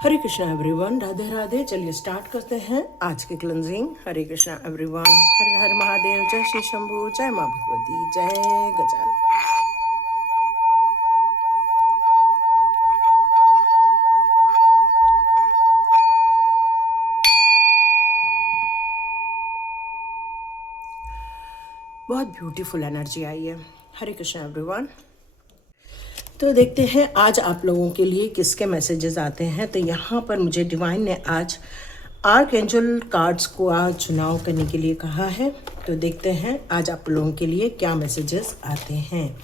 हरे Krishna everyone, Radhe Radhe. चलिए start करते हैं आज की क्लेंजिंग। हरे कृष्णा एवरीवन, हरे हर महादेव, जय श्री शंभू, जय माँ भगवती, जय गजानन। बहुत ब्यूटीफुल एनर्जी आई है। हरे कृष्णा एवरीवन। तो देखते हैं आज आप लोगों के लिए किसके मैसेजेस आते हैं। तो यहाँ पर मुझे डिवाइन ने आज आर्कएंजल कार्ड्स को आज चुनाव करने के लिए कहा है। तो देखते हैं आज आप लोगों के लिए क्या मैसेजेस आते हैं।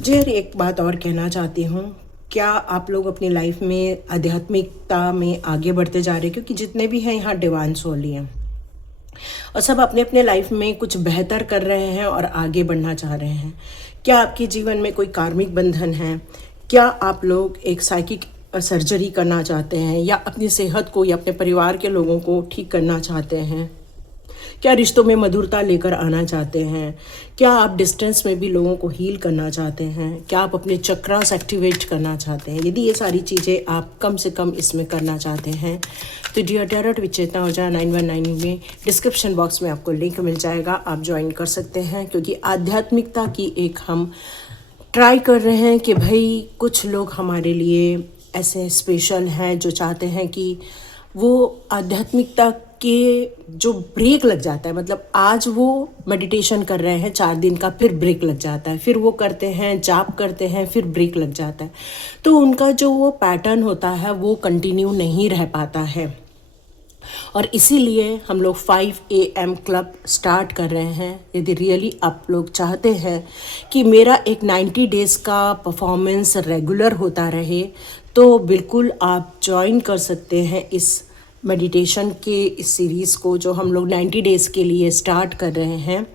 जी, एक बात और कहना चाहती हूँ, क्या आप लोग अपनी लाइफ में आध्यात्मिकता में आगे बढ़ते जा रहे हैं? क्योंकि जितने भी हैं यहाँ डिवाइन सोल हैं और सब अपने अपने लाइफ में कुछ बेहतर कर रहे हैं और आगे बढ़ना चाह रहे हैं। क्या आपके जीवन में कोई कार्मिक बंधन है? क्या आप लोग एक साइकिक सर्जरी करना चाहते हैं, या अपनी सेहत को या अपने परिवार के लोगों को ठीक करना चाहते हैं? क्या रिश्तों में मधुरता लेकर आना चाहते हैं? क्या आप डिस्टेंस में भी लोगों को हील करना चाहते हैं? क्या आप अपने चक्रास एक्टिवेट करना चाहते हैं? यदि ये सारी चीज़ें आप कम से कम इसमें करना चाहते हैं तो डियर टैरोट विद चेतना ऊर्जा 919 में डिस्क्रिप्शन बॉक्स में आपको लिंक मिल जाएगा, आप ज्वाइन कर सकते हैं। क्योंकि आध्यात्मिकता की एक हम ट्राई कर रहे हैं कि भाई कुछ लोग हमारे लिए ऐसे स्पेशल हैं जो चाहते हैं कि वो आध्यात्मिकता के जो ब्रेक लग जाता है, मतलब आज वो मेडिटेशन कर रहे हैं 4 दिन का, फिर ब्रेक लग जाता है, फिर वो करते हैं जाप करते हैं, फिर ब्रेक लग जाता है, तो उनका जो वो पैटर्न होता है वो कंटिन्यू नहीं रह पाता है। और इसीलिए हम लोग 5 AM क्लब स्टार्ट कर रहे हैं। यदि रियली आप लोग चाहते हैं कि मेरा एक 90 डेज़ का परफॉर्मेंस रेगुलर होता रहे, तो बिल्कुल आप ज्वाइन कर सकते हैं इस मेडिटेशन के इस सीरीज़ को जो हम लोग 90 डेज़ के लिए स्टार्ट कर रहे हैं।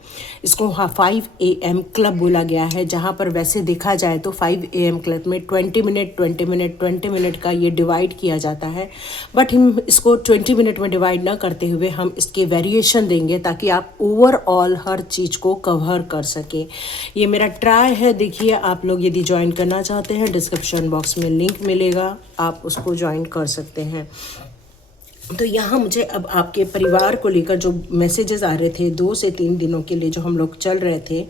इसको 5 AM क्लब बोला गया है, जहाँ पर वैसे देखा जाए तो 5 AM क्लब में 20 मिनट 20 मिनट 20 मिनट का ये डिवाइड किया जाता है। बट हम इसको 20 मिनट में डिवाइड ना करते हुए हम इसके वेरिएशन देंगे ताकि आप ओवरऑल हर चीज़ को कवर कर सकें। ये मेरा ट्राई है। देखिए, आप लोग यदि ज्वाइन करना चाहते हैं डिस्क्रिप्शन बॉक्स में लिंक मिलेगा, आप उसको ज्वाइन कर सकते हैं। तो यहाँ मुझे अब आपके परिवार को लेकर जो मैसेजेस आ रहे थे 2 से 3 दिनों के लिए जो हम लोग चल रहे थे,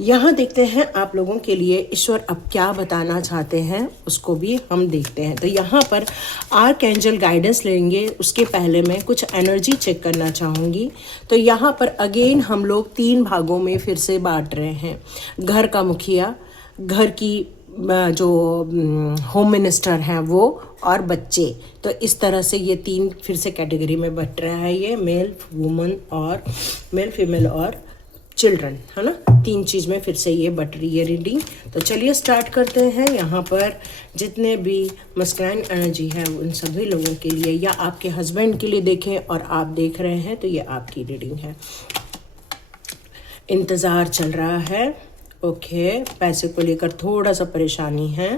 यहाँ देखते हैं आप लोगों के लिए ईश्वर अब क्या बताना चाहते हैं, उसको भी हम देखते हैं। तो यहाँ पर आर्कएंजल गाइडेंस लेंगे, उसके पहले मैं कुछ एनर्जी चेक करना चाहूँगी। तो यहाँ पर अगेन हम लोग 3 भागों में फिर से बांट रहे हैं। घर का मुखिया, घर की जो होम मिनिस्टर हैं वो, और बच्चे। तो इस तरह से ये 3 फिर से कैटेगरी में बट रहा है। ये मेल वुमन और मेल फीमेल और चिल्ड्रन, है ना, 3 चीज़ में फिर से ये बट रही है रीडिंग। तो चलिए स्टार्ट करते हैं। यहाँ पर जितने भी मस्कुलाइन एनर्जी है उन सभी लोगों के लिए, या आपके हस्बैंड के लिए देखें और आप देख रहे हैं तो ये आपकी रीडिंग है। इंतज़ार चल रहा है, ओके। पैसे को लेकर थोड़ा सा परेशानी है,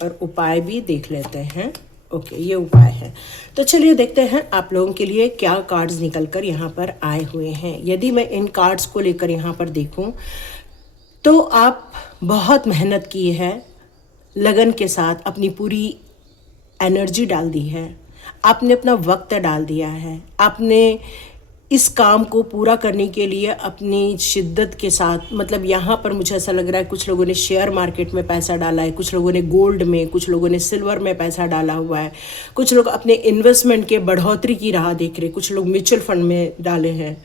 और उपाय भी देख लेते हैं। ओके, ये उपाय है। तो चलिए देखते हैं आप लोगों के लिए क्या कार्ड्स निकल कर यहाँ पर आए हुए हैं। यदि मैं इन कार्ड्स को लेकर यहाँ पर देखूँ तो आप बहुत मेहनत की है, लगन के साथ अपनी पूरी एनर्जी डाल दी है, आपने अपना वक्त डाल दिया है, आपने इस काम को पूरा करने के लिए अपनी शिद्दत के साथ, मतलब यहाँ पर मुझे ऐसा लग रहा है कुछ लोगों ने शेयर मार्केट में पैसा डाला है, कुछ लोगों ने गोल्ड में, कुछ लोगों ने सिल्वर में पैसा डाला हुआ है, कुछ लोग अपने इन्वेस्टमेंट के बढ़ोतरी की राह देख रहे, कुछ लोग म्यूचुअल फंड में डाले हैं,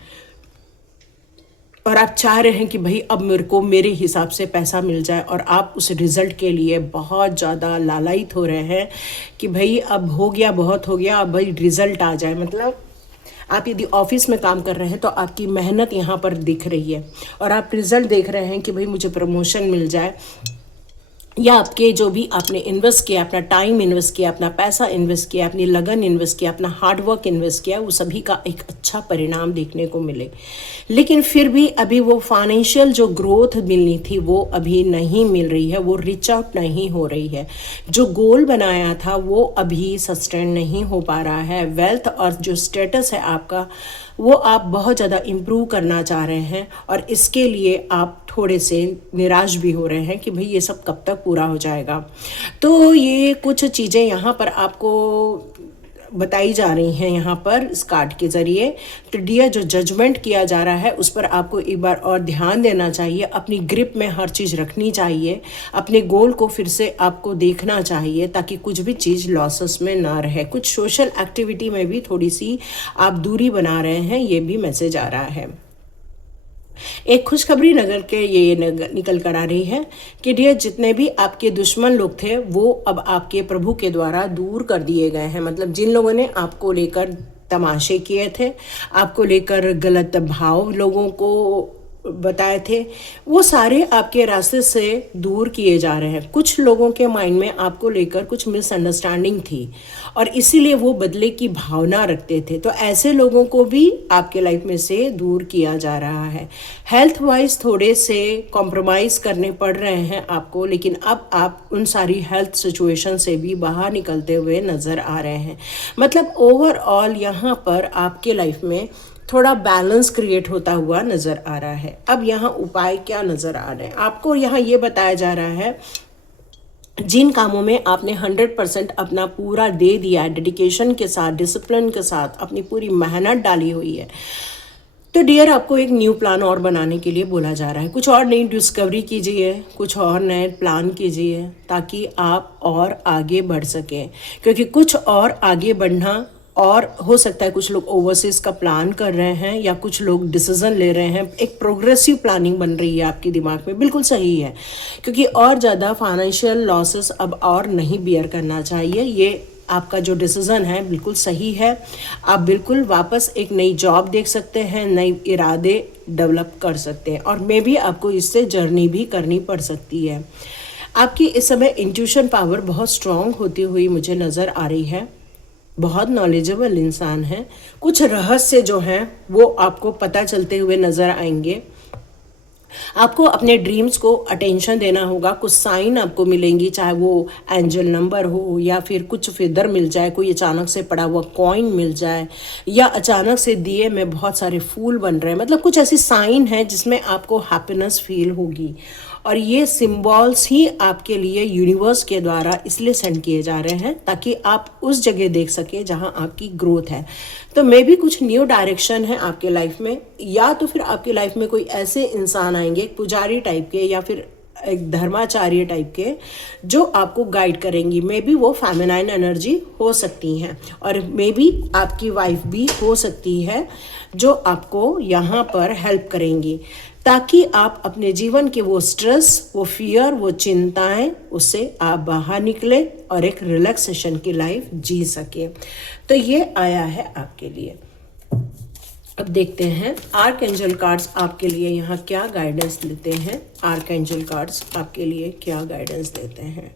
और आप चाह रहे हैं कि भाई अब मेरे को मेरे हिसाब से पैसा मिल जाए, और आप उस रिज़ल्ट के लिए बहुत ज़्यादा लालायित हो रहे हैं कि भाई अब हो गया, बहुत हो गया, अब भाई रिज़ल्ट आ जाए। मतलब आप यदि ऑफिस में काम कर रहे हैं तो आपकी मेहनत यहाँ पर दिख रही है, और आप रिजल्ट देख रहे हैं कि भाई मुझे प्रमोशन मिल जाए, या आपके जो भी आपने इन्वेस्ट किया, अपना टाइम इन्वेस्ट किया, अपना पैसा इन्वेस्ट किया, अपनी लगन इन्वेस्ट किया, अपना हार्डवर्क इन्वेस्ट किया, वो सभी का एक अच्छा परिणाम देखने को मिले। लेकिन फिर भी अभी वो फाइनेंशियल जो ग्रोथ मिलनी थी वो अभी नहीं मिल रही है, वो रिच आउट नहीं हो रही है। जो गोल बनाया था वो अभी सस्टेन नहीं हो पा रहा है। वेल्थ और जो स्टेटस है आपका वो आप बहुत ज़्यादा इम्प्रूव करना चाह रहे हैं, और इसके लिए आप थोड़े से निराश भी हो रहे हैं कि भाई ये सब कब तक पूरा हो जाएगा। तो ये कुछ चीज़ें यहाँ पर आपको बताई जा रही हैं यहाँ पर इस कार्ड के ज़रिए। तो डियर, जो जजमेंट किया जा रहा है उस पर आपको एक बार और ध्यान देना चाहिए, अपनी ग्रिप में हर चीज़ रखनी चाहिए, अपने गोल को फिर से आपको देखना चाहिए ताकि कुछ भी चीज़ लॉसेस में ना रहे। कुछ सोशल एक्टिविटी में भी थोड़ी सी आप दूरी बना रहे हैं, ये भी मैसेज आ रहा है। एक खुशखबरी नगर के ये निकल कर आ रही है कि डियर, जितने भी आपके दुश्मन लोग थे वो अब आपके प्रभु के द्वारा दूर कर दिए गए हैं। मतलब जिन लोगों ने आपको लेकर तमाशे किए थे, आपको लेकर गलत भाव लोगों को बताए थे, वो सारे आपके रास्ते से दूर किए जा रहे हैं। कुछ लोगों के माइंड में आपको लेकर कुछ मिसअंडरस्टैंडिंग थी और इसीलिए वो बदले की भावना रखते थे, तो ऐसे लोगों को भी आपके लाइफ में से दूर किया जा रहा है। हेल्थ वाइज थोड़े से कॉम्प्रोमाइज़ करने पड़ रहे हैं आपको, लेकिन अब आप उन सारी हेल्थ सिचुएशन से भी बाहर निकलते हुए नज़र आ रहे हैं। मतलब ओवरऑल यहाँ पर आपके लाइफ में थोड़ा बैलेंस क्रिएट होता हुआ नज़र आ रहा है। अब यहाँ उपाय क्या नज़र आ रहे हैं आपको? यहाँ ये बताया जा रहा है, जिन कामों में आपने 100% अपना पूरा दे दिया है, डेडिकेशन के साथ, डिसिप्लिन के साथ अपनी पूरी मेहनत डाली हुई है, तो डियर आपको एक न्यू प्लान और बनाने के लिए बोला जा रहा है। कुछ और नई डिस्कवरी कीजिए, कुछ और नए प्लान कीजिए ताकि आप और आगे बढ़ सकें, क्योंकि कुछ और आगे बढ़ना, और हो सकता है कुछ लोग ओवरसीज का प्लान कर रहे हैं या कुछ लोग डिसीजन ले रहे हैं। एक प्रोग्रेसिव प्लानिंग बन रही है आपके दिमाग में, बिल्कुल सही है, क्योंकि और ज़्यादा फाइनेंशियल लॉसेस अब और नहीं बियर करना चाहिए। ये आपका जो डिसीज़न है बिल्कुल सही है। आप बिल्कुल वापस एक नई जॉब देख सकते हैं, नए इरादे डेवलप कर सकते हैं, और मे भी आपको इससे जर्नी भी करनी पड़ सकती है। आपकी इस समय इंट्यूशन पावर बहुत स्ट्रांग होती हुई मुझे नज़र आ रही है। बहुत नॉलेजेबल इंसान हैं, कुछ रहस्य जो हैं वो आपको पता चलते हुए नज़र आएंगे। आपको अपने ड्रीम्स को अटेंशन देना होगा। कुछ साइन आपको मिलेंगी, चाहे वो एंजल नंबर हो या फिर कुछ फेदर मिल जाए, कोई अचानक से पड़ा हुआ कॉइन मिल जाए, या अचानक से दिए में बहुत सारे फूल बन रहे हैं। मतलब कुछ ऐसी साइन है जिसमें आपको हैप्पीनेस फील होगी, और ये सिंबल्स ही आपके लिए यूनिवर्स के द्वारा इसलिए सेंड किए जा रहे हैं ताकि आप उस जगह देख सकें जहां आपकी ग्रोथ है। तो मे भी कुछ न्यू डायरेक्शन है आपके लाइफ में, या तो फिर आपकी लाइफ में कोई ऐसे इंसान आएंगे, पुजारी टाइप के या फिर एक धर्माचार्य टाइप के, जो आपको गाइड करेंगी। मे बी वो फेमिनाइन एनर्जी हो सकती हैं, और मे बी आपकी वाइफ भी हो सकती है जो आपको यहाँ पर हेल्प करेंगी, ताकि आप अपने जीवन के वो स्ट्रेस, वो फियर, वो चिंताएं, उससे आप बाहर निकले और एक रिलैक्सेशन की लाइफ जी सके। तो ये आया है आपके लिए। अब देखते हैं आर्कएंजल कार्ड्स आपके लिए यहाँ क्या गाइडेंस देते हैं। आर्कएंजल कार्ड्स आपके लिए क्या गाइडेंस देते हैं?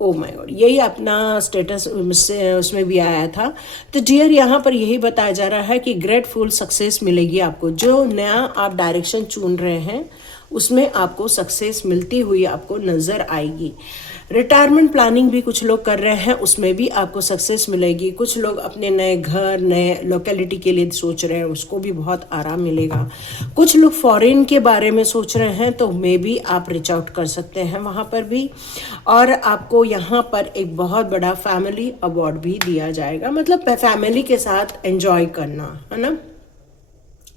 ओ माय गॉड, यही अपना स्टेटस उसमें भी आया था। तो डियर, यहाँ पर यही बताया जा रहा है कि ग्रेटफुल सक्सेस मिलेगी आपको। जो नया आप डायरेक्शन चुन रहे हैं उसमें आपको सक्सेस मिलती हुई आपको नज़र आएगी। रिटायरमेंट प्लानिंग भी कुछ लोग कर रहे हैं, उसमें भी आपको सक्सेस मिलेगी। कुछ लोग अपने नए घर, नए लोकेलिटी के लिए सोच रहे हैं, उसको भी बहुत आराम मिलेगा। कुछ लोग फॉरेन के बारे में सोच रहे हैं, तो मे भी आप रीच आउट कर सकते हैं वहाँ पर भी। और आपको यहाँ पर एक बहुत बड़ा फैमिली अवार्ड भी दिया जाएगा। मतलब फैमिली के साथ एंजॉय करना, है ना।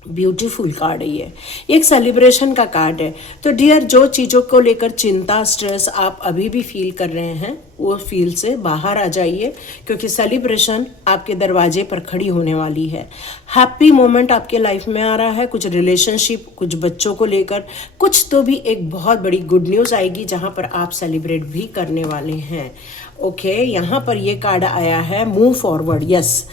ब्यूटीफुल कार्ड है ये, एक सेलिब्रेशन का कार्ड है। तो डियर, जो चीज़ों को लेकर चिंता, स्ट्रेस आप अभी भी फील कर रहे हैं, वो फील से बाहर आ जाइए, क्योंकि सेलिब्रेशन आपके दरवाजे पर खड़ी होने वाली है। हैप्पी मोमेंट आपके लाइफ में आ रहा है, कुछ रिलेशनशिप, कुछ बच्चों को लेकर, कुछ तो भी एक बहुत बड़ी गुड न्यूज़ आएगी जहाँ पर आप सेलिब्रेट भी करने वाले हैं। ओके, यहाँ पर ये कार्ड आया है मूव फॉरवर्ड। यस,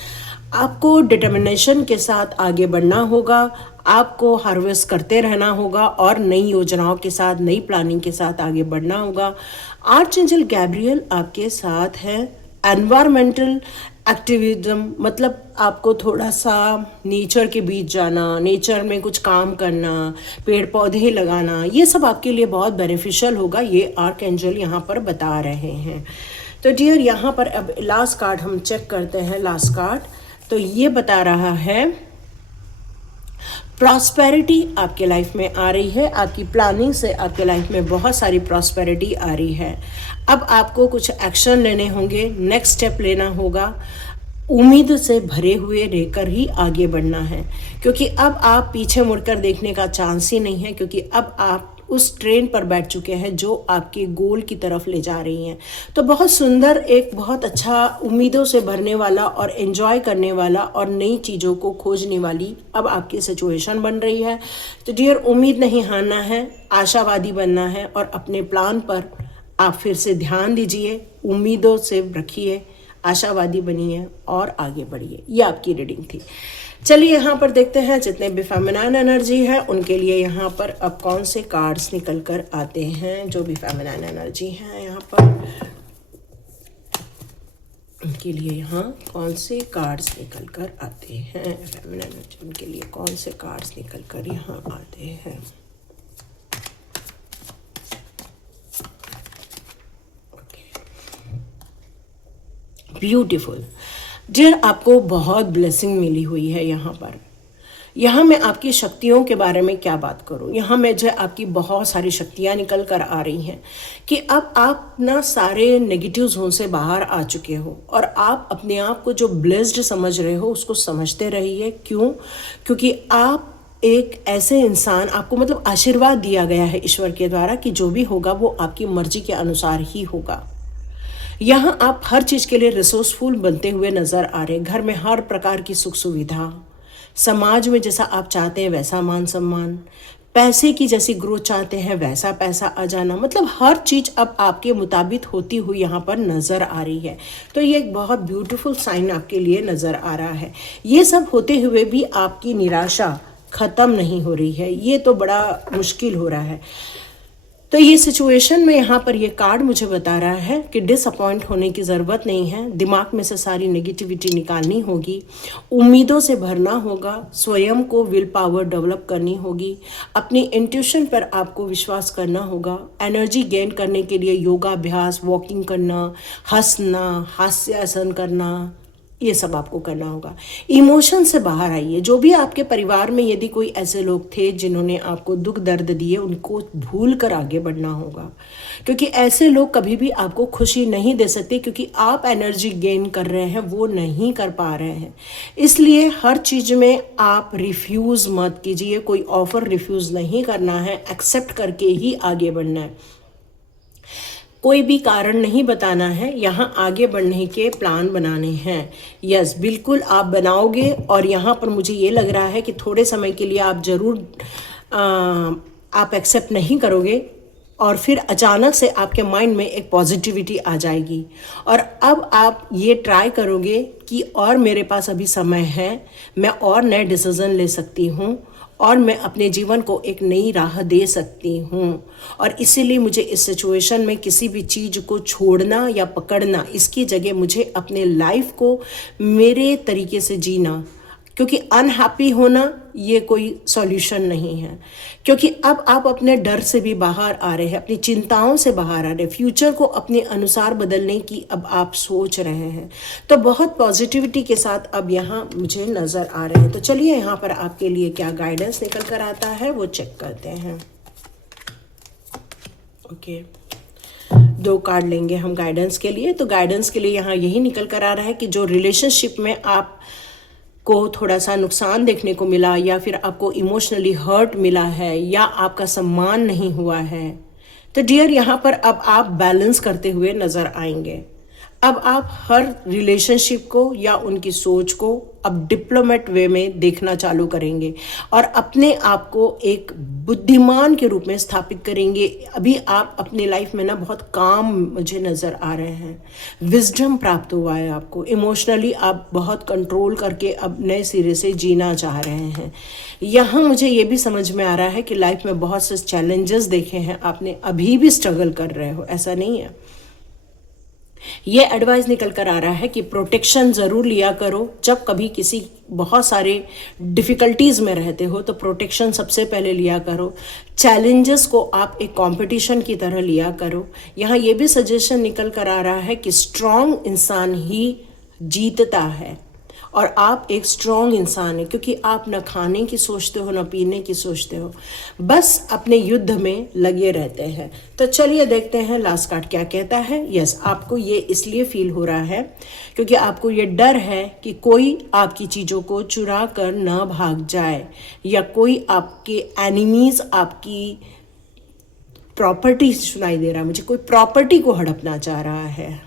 आपको डिटर्मिनेशन के साथ आगे बढ़ना होगा, आपको हार्वेस्ट करते रहना होगा और नई योजनाओं के साथ, नई प्लानिंग के साथ आगे बढ़ना होगा। आर्चएंजल गैब्रियल आपके साथ है। एनवायरमेंटल एक्टिविज्म, मतलब आपको थोड़ा सा नेचर के बीच जाना, नेचर में कुछ काम करना, पेड़ पौधे लगाना, ये सब आपके लिए बहुत बेनिफिशियल होगा, ये आर्कएंजल यहाँ पर बता रहे हैं। तो डियर, यहाँ पर अब लास्ट कार्ड हम चेक करते हैं। लास्ट कार्ड तो ये बता रहा है प्रॉस्पेरिटी आपके लाइफ में आ रही है, आपकी प्लानिंग से आपके लाइफ में बहुत सारी प्रॉस्पेरिटी आ रही है। अब आपको कुछ एक्शन लेने होंगे, नेक्स्ट स्टेप लेना होगा, उम्मीद से भरे हुए रहकर ही आगे बढ़ना है, क्योंकि अब आप पीछे मुड़कर देखने का चांस ही नहीं है, क्योंकि अब आप उस ट्रेन पर बैठ चुके हैं जो आपके गोल की तरफ ले जा रही हैं। तो बहुत सुंदर, एक बहुत अच्छा उम्मीदों से भरने वाला और एंजॉय करने वाला और नई चीज़ों को खोजने वाली अब आपकी सिचुएशन बन रही है। तो डियर, उम्मीद नहीं हारना है, आशावादी बनना है और अपने प्लान पर आप फिर से ध्यान दीजिए, उम्मीदों से रखिए, आशावादी बनिए और आगे बढ़िए। ये आपकी रीडिंग थी। चलिए यहाँ पर देखते हैं जितने भी फेमिनाइन एनर्जी है उनके लिए यहाँ पर अब कौन से कार्ड्स निकल कर आते हैं। जो भी फेमिनाइन एनर्जी है यहाँ पर, उनके लिए यहाँ कौन से कार्ड्स निकल कर आते हैं। फेमिनाइन एनर्जी, उनके लिए कौन से कार्ड्स निकल कर यहाँ आते हैं। ब्यूटीफुल डियर, आपको बहुत ब्लेसिंग मिली हुई है यहाँ पर। यहाँ मैं आपकी शक्तियों के बारे में क्या बात करूँ, यहाँ में जो आपकी बहुत सारी शक्तियाँ निकल कर आ रही हैं कि अब आप ना सारे नेगेटिव जोन से बाहर आ चुके हो और आप अपने आप को जो ब्लेस्ड समझ रहे हो उसको समझते रहिए। क्यों? क्योंकि आप एक ऐसे इंसान, आपको मतलब आशीर्वाद दिया गया है ईश्वर के द्वारा कि जो भी होगा वो आपकी मर्जी के अनुसार ही होगा। यहाँ आप हर चीज़ के लिए रिसोर्सफुल बनते हुए नज़र आ रहे हैं। घर में हर प्रकार की सुख सुविधा, समाज में जैसा आप चाहते हैं वैसा मान सम्मान, पैसे की जैसी ग्रोथ चाहते हैं वैसा पैसा आ जाना, मतलब हर चीज़ अब आपके मुताबिक होती हुई यहाँ पर नज़र आ रही है। तो ये एक बहुत ब्यूटीफुल साइन आपके लिए नज़र आ रहा है। ये सब होते हुए भी आपकी निराशा ख़त्म नहीं हो रही है, ये तो बड़ा मुश्किल हो रहा है। तो ये सिचुएशन में यहाँ पर ये कार्ड मुझे बता रहा है कि डिसअपॉइंट होने की ज़रूरत नहीं है। दिमाग में से सारी नेगेटिविटी निकालनी होगी, उम्मीदों से भरना होगा, स्वयं को विल पावर डेवलप करनी होगी, अपनी इंट्यूशन पर आपको विश्वास करना होगा। एनर्जी गेन करने के लिए योगाभ्यास, वॉकिंग करना, हंसना, हास्यासन करना, ये सब आपको करना होगा। इमोशन से बाहर आइए। जो भी आपके परिवार में यदि कोई ऐसे लोग थे जिन्होंने आपको दुख दर्द दिए, उनको भूल कर आगे बढ़ना होगा, क्योंकि ऐसे लोग कभी भी आपको खुशी नहीं दे सकते, क्योंकि आप एनर्जी गेन कर रहे हैं, वो नहीं कर पा रहे हैं। इसलिए हर चीज़ में आप रिफ्यूज़ मत कीजिए, कोई ऑफ़र रिफ्यूज़ नहीं करना है, एक्सेप्ट करके ही आगे बढ़ना है। कोई भी कारण नहीं बताना है, यहाँ आगे बढ़ने के प्लान बनाने हैं। यस, बिल्कुल आप बनाओगे। और यहाँ पर मुझे ये लग रहा है कि थोड़े समय के लिए आप ज़रूर आप एक्सेप्ट नहीं करोगे और फिर अचानक से आपके माइंड में एक पॉजिटिविटी आ जाएगी और अब आप ये ट्राई करोगे कि और मेरे पास अभी समय है, मैं और नए डिसीज़न ले सकती हूँ और मैं अपने जीवन को एक नई राह दे सकती हूँ। और इसीलिए मुझे इस सिचुएशन में किसी भी चीज़ को छोड़ना या पकड़ना, इसकी जगह मुझे अपने लाइफ को मेरे तरीके से जीना, क्योंकि अनहैप्पी होना ये कोई सॉल्यूशन नहीं है। क्योंकि अब आप अपने डर से भी बाहर आ रहे हैं, अपनी चिंताओं से बाहर आ रहे हैं, फ्यूचर को अपने अनुसार बदलने की अब आप सोच रहे हैं। तो बहुत पॉजिटिविटी के साथ अब यहाँ मुझे नज़र आ रहे हैं। तो चलिए यहाँ पर आपके लिए क्या गाइडेंस निकल कर आता है वो चेक करते हैं। ओके, 2 कार्ड लेंगे हम गाइडेंस के लिए। तो गाइडेंस के लिए यहाँ यही निकल कर आ रहा है कि जो रिलेशनशिप में आप को थोड़ा सा नुकसान देखने को मिला या फिर आपको इमोशनली हर्ट मिला है या आपका सम्मान नहीं हुआ है, तो डियर यहाँ पर अब आप बैलेंस करते हुए नज़र आएंगे। अब आप हर रिलेशनशिप को या उनकी सोच को अब डिप्लोमेट वे में देखना चालू करेंगे और अपने आप को एक बुद्धिमान के रूप में स्थापित करेंगे। अभी आप अपनी लाइफ में ना बहुत काम मुझे नज़र आ रहे हैं, विजडम प्राप्त हुआ है आपको, इमोशनली आप बहुत कंट्रोल करके अब नए सिरे से जीना चाह रहे हैं। यहाँ मुझे ये भी समझ में आ रहा है कि लाइफ में बहुत से चैलेंजेस देखे हैं आपने, अभी भी स्ट्रगल कर रहे हो, ऐसा नहीं है। ये एडवाइस निकल कर आ रहा है कि प्रोटेक्शन ज़रूर लिया करो। जब कभी किसी बहुत सारे डिफ़िकल्टीज़ में रहते हो तो प्रोटेक्शन सबसे पहले लिया करो। चैलेंजेस को आप एक कंपटीशन की तरह लिया करो। यहाँ ये भी सजेशन निकल कर आ रहा है कि स्ट्रॉन्ग इंसान ही जीतता है और आप एक स्ट्रॉन्ग इंसान हैं, क्योंकि आप न खाने की सोचते हो न पीने की सोचते हो, बस अपने युद्ध में लगे रहते हैं। तो चलिए देखते हैं लास्ट कार्ड क्या कहता है। यस, आपको ये इसलिए फील हो रहा है क्योंकि आपको ये डर है कि कोई आपकी चीज़ों को चुरा कर ना भाग जाए, या कोई आपके एनिमीज आपकी प्रॉपर्टी, सुनाई दे रहा है मुझे, कोई प्रॉपर्टी को हड़पना चाह रहा है।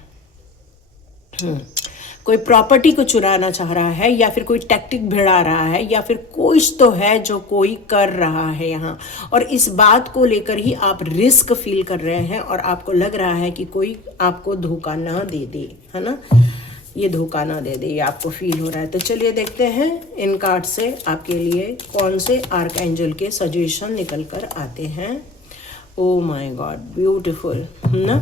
कोई प्रॉपर्टी को चुराना चाह रहा है, या फिर कोई टैक्टिक भिड़ा रहा है, या फिर कुछ तो है जो कोई कर रहा है यहाँ, और इस बात को लेकर ही आप रिस्क फील कर रहे हैं और आपको लग रहा है कि कोई आपको धोखा ना दे दे, है ना, ये धोखा ना दे दे, ये आपको फील हो रहा है। तो चलिए देखते हैं इन कार्ड से आपके लिए कौन से आर्क एंजल के सजेशन निकल कर आते हैं। ओ माय गॉड, ब्यूटीफुल ना।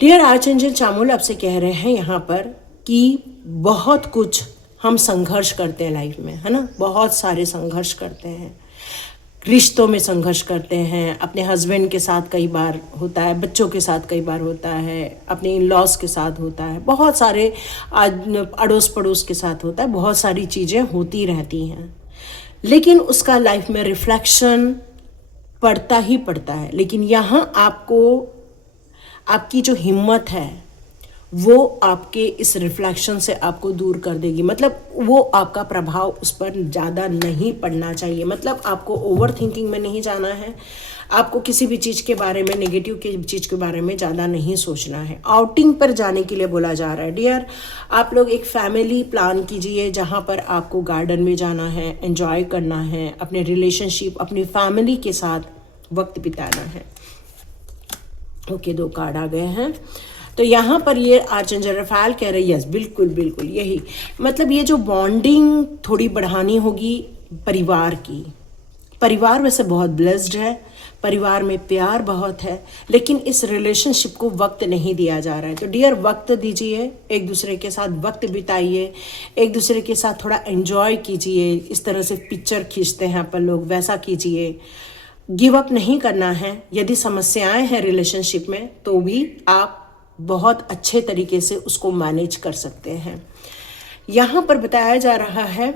डियर आर्चएंजल चामुल आपसे कह रहे हैं यहाँ पर कि बहुत कुछ हम संघर्ष करते हैं लाइफ में, है ना, बहुत सारे संघर्ष करते हैं, रिश्तों में संघर्ष करते हैं, अपने हस्बैंड के साथ कई बार होता है, बच्चों के साथ कई बार होता है, अपने इन लॉज के साथ होता है, बहुत सारे अड़ोस पड़ोस के साथ होता है, बहुत सारी चीज़ें होती रहती हैं, लेकिन उसका लाइफ में रिफ्लेक्शन पड़ता ही पड़ता है। लेकिन यहाँ आपको आपकी जो हिम्मत है वो आपके इस रिफ्लेक्शन से आपको दूर कर देगी, मतलब वो आपका प्रभाव उस पर ज़्यादा नहीं पड़ना चाहिए। मतलब आपको ओवर थिंकिंग में नहीं जाना है, आपको किसी भी चीज़ के बारे में, नेगेटिव की चीज़ के बारे में ज़्यादा नहीं सोचना है। आउटिंग पर जाने के लिए बोला जा रहा है डियर, आप लोग एक फैमिली प्लान कीजिए जहाँ पर आपको गार्डन में जाना है, एंजॉय करना है, अपने रिलेशनशिप, अपनी फैमिली के साथ वक्त बिताना है। ओके, 2 कार्ड आ गए हैं। तो यहाँ पर ये आर्चएंजल रफाएल कह रहे हैं यस, बिल्कुल बिल्कुल यही, मतलब ये जो बॉन्डिंग थोड़ी बढ़ानी होगी परिवार की। परिवार वैसे बहुत ब्लेस्ड है, परिवार में प्यार बहुत है, लेकिन इस रिलेशनशिप को वक्त नहीं दिया जा रहा है। तो डियर, वक्त दीजिए, एक दूसरे के साथ वक्त बिताइए, एक दूसरे के साथ थोड़ा एंजॉय कीजिए। इस तरह से पिक्चर खींचते हैं अपन लोग, वैसा कीजिए। गिव अप नहीं करना है। यदि समस्याएं हैं रिलेशनशिप में तो भी आप बहुत अच्छे तरीके से उसको मैनेज कर सकते हैं। यहाँ पर बताया जा रहा है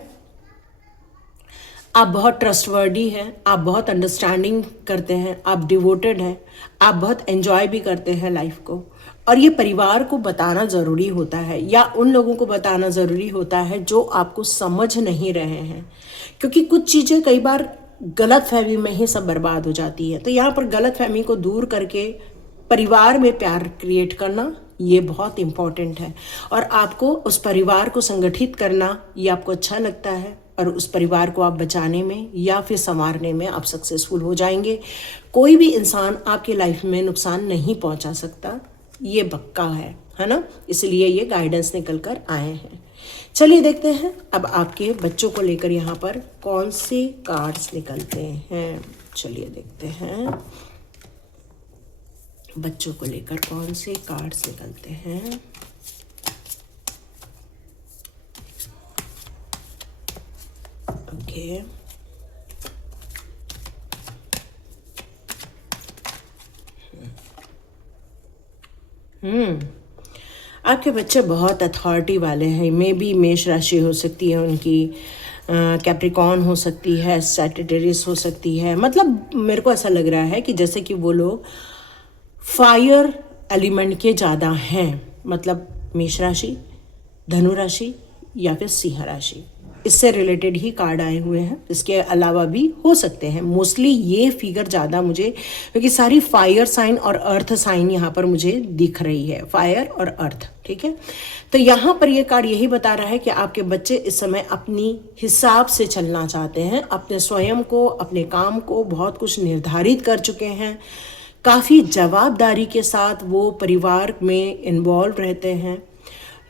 आप बहुत ट्रस्टवर्दी हैं, आप बहुत अंडरस्टैंडिंग करते हैं, आप डिवोटेड हैं, आप बहुत एंजॉय भी करते हैं लाइफ को, और ये परिवार को बताना ज़रूरी होता है, या उन लोगों को बताना ज़रूरी होता है जो आपको समझ नहीं रहे हैं, क्योंकि कुछ चीज़ें कई बार गलत फहमी में ही सब बर्बाद हो जाती है। तो यहाँ पर गलत फहमी को दूर करके परिवार में प्यार क्रिएट करना ये बहुत इम्पॉर्टेंट है, और आपको उस परिवार को संगठित करना ये आपको अच्छा लगता है, और उस परिवार को आप बचाने में या फिर संवारने में आप सक्सेसफुल हो जाएंगे। कोई भी इंसान आपके लाइफ में नुकसान नहीं पहुंचा सकता, ये पक्का है ना, इसलिए ये गाइडेंस निकल कर आए हैं। चलिए देखते हैं अब आपके बच्चों को लेकर यहाँ पर कौन से कार्ड्स निकलते हैं। चलिए देखते हैं बच्चों को लेकर कौन से कार्ड्स निकलते हैं। ओके, आपके बच्चे बहुत अथॉरिटी वाले हैं। मे बी मेष राशि हो सकती है उनकी, कैप्रिकॉर्न हो सकती है, सैजिटेरियस हो सकती है। मतलब मेरे को ऐसा लग रहा है कि जैसे कि वो लोग फायर एलिमेंट के ज़्यादा हैं, मतलब मेष राशि, धनु राशि या फिर सिंह राशि, इससे रिलेटेड ही कार्ड आए हुए हैं। इसके अलावा भी हो सकते हैं, मोस्टली ये फिगर ज़्यादा मुझे, क्योंकि सारी फायर साइन और अर्थ साइन यहाँ पर मुझे दिख रही है, फायर और अर्थ, ठीक है। तो यहाँ पर ये कार्ड यही बता रहा है कि आपके बच्चे इस समय अपनी हिसाब से चलना चाहते हैं, अपने स्वयं को, अपने काम को बहुत कुछ निर्धारित कर चुके हैं, काफ़ी जवाबदारी के साथ वो परिवार में इन्वॉल्व रहते हैं,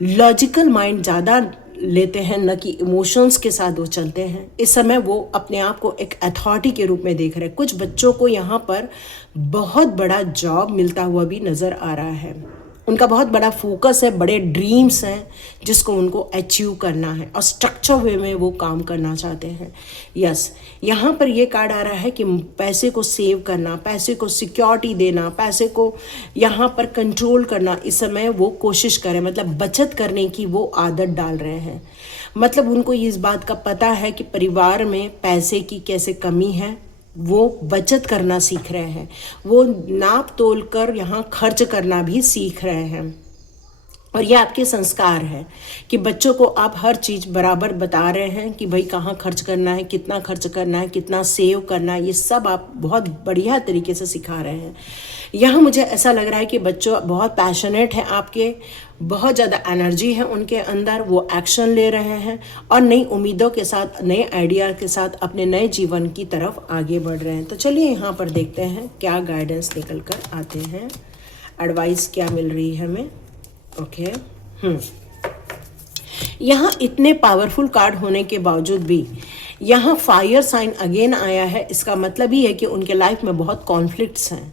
लॉजिकल माइंड ज़्यादा लेते हैं, न कि इमोशंस के साथ वो चलते हैं। इस समय वो अपने आप को एक अथॉरिटी के रूप में देख रहे हैं। कुछ बच्चों को यहाँ पर बहुत बड़ा जॉब मिलता हुआ भी नज़र आ रहा है, उनका बहुत बड़ा फोकस है, बड़े ड्रीम्स हैं जिसको उनको अचीव करना है और स्ट्रक्चर वे में वो काम करना चाहते हैं। यस, यहाँ पर ये कार्ड आ रहा है कि पैसे को सेव करना, पैसे को सिक्योरिटी देना, पैसे को यहाँ पर कंट्रोल करना, इस समय वो कोशिश करें, मतलब बचत करने की वो आदत डाल रहे हैं। मतलब उनको इस बात का पता है कि परिवार में पैसे की कैसे कमी है, वो बचत करना सीख रहे हैं, वो नाप तोल कर यहाँ खर्च करना भी सीख रहे हैं। और ये आपके संस्कार है कि बच्चों को आप हर चीज़ बराबर बता रहे हैं कि भाई कहाँ खर्च करना है, कितना खर्च करना है, कितना सेव करना है, ये सब आप बहुत बढ़िया तरीके से सिखा रहे हैं। यहाँ मुझे ऐसा लग रहा है कि बच्चों बहुत पैशनेट हैं आपके, बहुत ज़्यादा एनर्जी है उनके अंदर, वो एक्शन ले रहे हैं और नई उम्मीदों के साथ, नए आइडिया के साथ अपने नए जीवन की तरफ आगे बढ़ रहे हैं। तो चलिए यहाँ पर देखते हैं क्या गाइडेंस निकल कर आते हैं, एडवाइस क्या मिल रही है हमें। ओके, यहाँ इतने पावरफुल कार्ड होने के बावजूद भी यहाँ फायर साइन अगेन आया है। इसका मतलब ही है कि उनके लाइफ में बहुत कॉन्फ्लिक्ट्स हैं,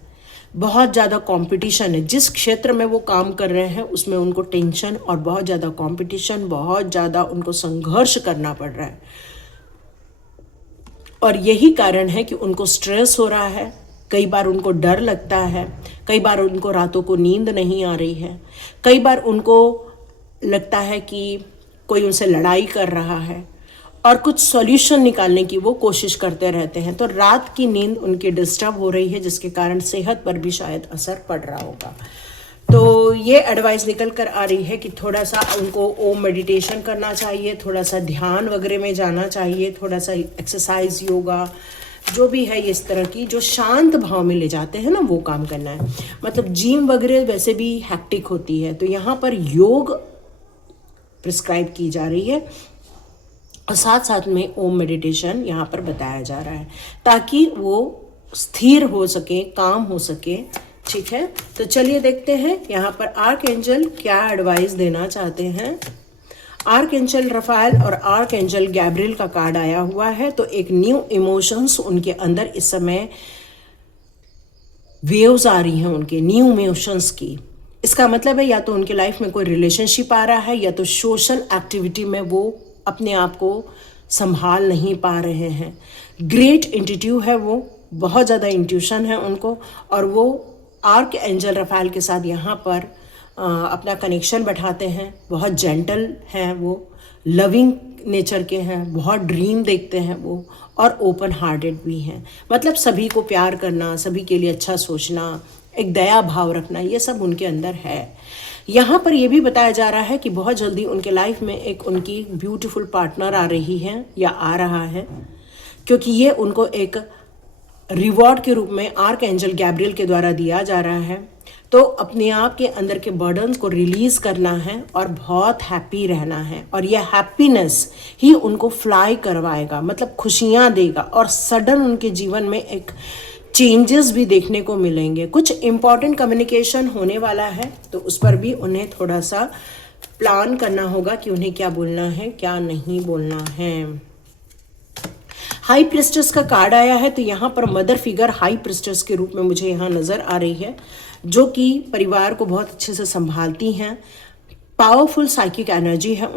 बहुत ज़्यादा कंपटीशन है। जिस क्षेत्र में वो काम कर रहे हैं उसमें उनको टेंशन और बहुत ज़्यादा कंपटीशन, बहुत ज़्यादा उनको संघर्ष करना पड़ रहा है। और यही कारण है कि उनको स्ट्रेस हो रहा है, कई बार उनको डर लगता है, कई बार उनको रातों को नींद नहीं आ रही है, कई बार उनको लगता है कि कोई उनसे लड़ाई कर रहा है और कुछ सॉल्यूशन निकालने की वो कोशिश करते रहते हैं। तो रात की नींद उनकी डिस्टर्ब हो रही है, जिसके कारण सेहत पर भी शायद असर पड़ रहा होगा। तो ये एडवाइस निकल कर आ रही है कि थोड़ा सा उनको ओम मेडिटेशन करना चाहिए, थोड़ा सा ध्यान वगैरह में जाना चाहिए, थोड़ा सा एक्सरसाइज, योगा, जो भी है इस तरह की जो शांत भाव में ले जाते हैं ना, वो काम करना है। मतलब जिम वगैरह वैसे भी हैक्टिक होती है, तो यहाँ पर योग प्रिस्क्राइब की जा रही है और साथ साथ में ओम मेडिटेशन यहाँ पर बताया जा रहा है ताकि वो स्थिर हो सके, काम हो सके। ठीक है, तो चलिए देखते हैं यहाँ पर आर्क एंजल क्या एडवाइस देना चाहते हैं। आर्क एंजल रफाएल और आर्क एंजल गैब्रियल का कार्ड आया हुआ है। तो एक न्यू इमोशंस उनके अंदर इस समय वेव्स आ रही हैं, उनके न्यू इमोशंस की। इसका मतलब है या तो उनके लाइफ में कोई रिलेशनशिप आ रहा है या तो सोशल एक्टिविटी में वो अपने आप को संभाल नहीं पा रहे हैं। ग्रेट इंट्यूटिव है वो, बहुत ज़्यादा इंट्यूशन है उनको, और वो आर्क एंजल रफाएल के साथ यहाँ पर अपना कनेक्शन बैठाते हैं। बहुत जेंटल हैं वो, लविंग नेचर के हैं, बहुत ड्रीम देखते हैं वो, और ओपन हार्टेड भी हैं। मतलब सभी को प्यार करना, सभी के लिए अच्छा सोचना, एक दया भाव रखना, ये सब उनके अंदर है। यहाँ पर ये भी बताया जा रहा है कि बहुत जल्दी उनके लाइफ में एक उनकी ब्यूटीफुल पार्टनर आ रही है या आ रहा है, क्योंकि ये उनको एक रिवॉर्ड के रूप में आर्क एंजल गैब्रियल के द्वारा दिया जा रहा है। तो अपने आप के अंदर के बर्डन्स को रिलीज करना है और बहुत हैप्पी रहना है, और यह हैप्पीनेस ही उनको फ्लाई करवाएगा, मतलब खुशियाँ देगा, और सडन उनके जीवन में एक चेंजेस भी देखने को मिलेंगे। कुछ इम्पॉर्टेंट कम्युनिकेशन होने वाला है, तो उस पर भी उन्हें थोड़ा सा प्लान करना होगा कि उन्हें क्या बोलना है, क्या नहीं बोलना है। हाई प्रिस्टेस का कार्ड आया है, तो यहाँ पर मदर फिगर हाई प्रिस्टेस के रूप में मुझे यहाँ नज़र आ रही है, जो कि परिवार को बहुत अच्छे से संभालती हैं। पावरफुल साइकिक एनर्जी है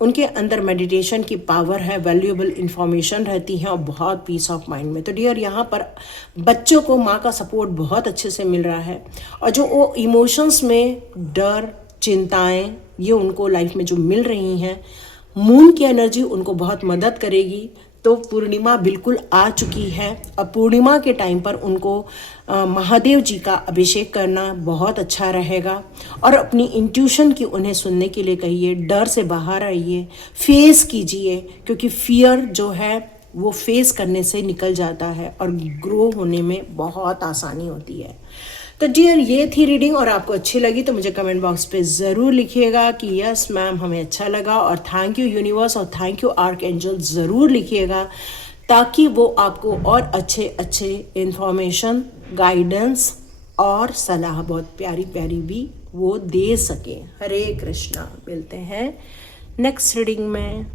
उनके अंदर मेडिटेशन की पावर है, वैल्यूएबल इंफॉर्मेशन रहती है और बहुत पीस ऑफ माइंड में। तो डियर, यहाँ पर बच्चों को माँ का सपोर्ट बहुत अच्छे से मिल रहा है, और जो वो इमोशंस में डर, चिंताएं, ये उनको लाइफ में जो मिल रही हैं, मून की एनर्जी उनको बहुत मदद करेगी। तो पूर्णिमा बिल्कुल आ चुकी है, और पूर्णिमा के टाइम पर उनको महादेव जी का अभिषेक करना बहुत अच्छा रहेगा, और अपनी इंट्यूशन की उन्हें सुनने के लिए कहिए, डर से बाहर आइए, फेस कीजिए, क्योंकि फियर जो है वो फेस करने से निकल जाता है और ग्रो होने में बहुत आसानी होती है। तो डियर, ये थी रीडिंग, और आपको अच्छी लगी तो मुझे कमेंट बॉक्स पे ज़रूर लिखिएगा कि यस मैम हमें अच्छा लगा, और थैंक यू यूनिवर्स और थैंक यू आर्क एंजल ज़रूर लिखिएगा, ताकि वो आपको और अच्छे इन्फॉर्मेशन, गाइडेंस और सलाह बहुत प्यारी प्यारी भी वो दे सकें। हरे कृष्णा। मिलते हैं नेक्स्ट रीडिंग में।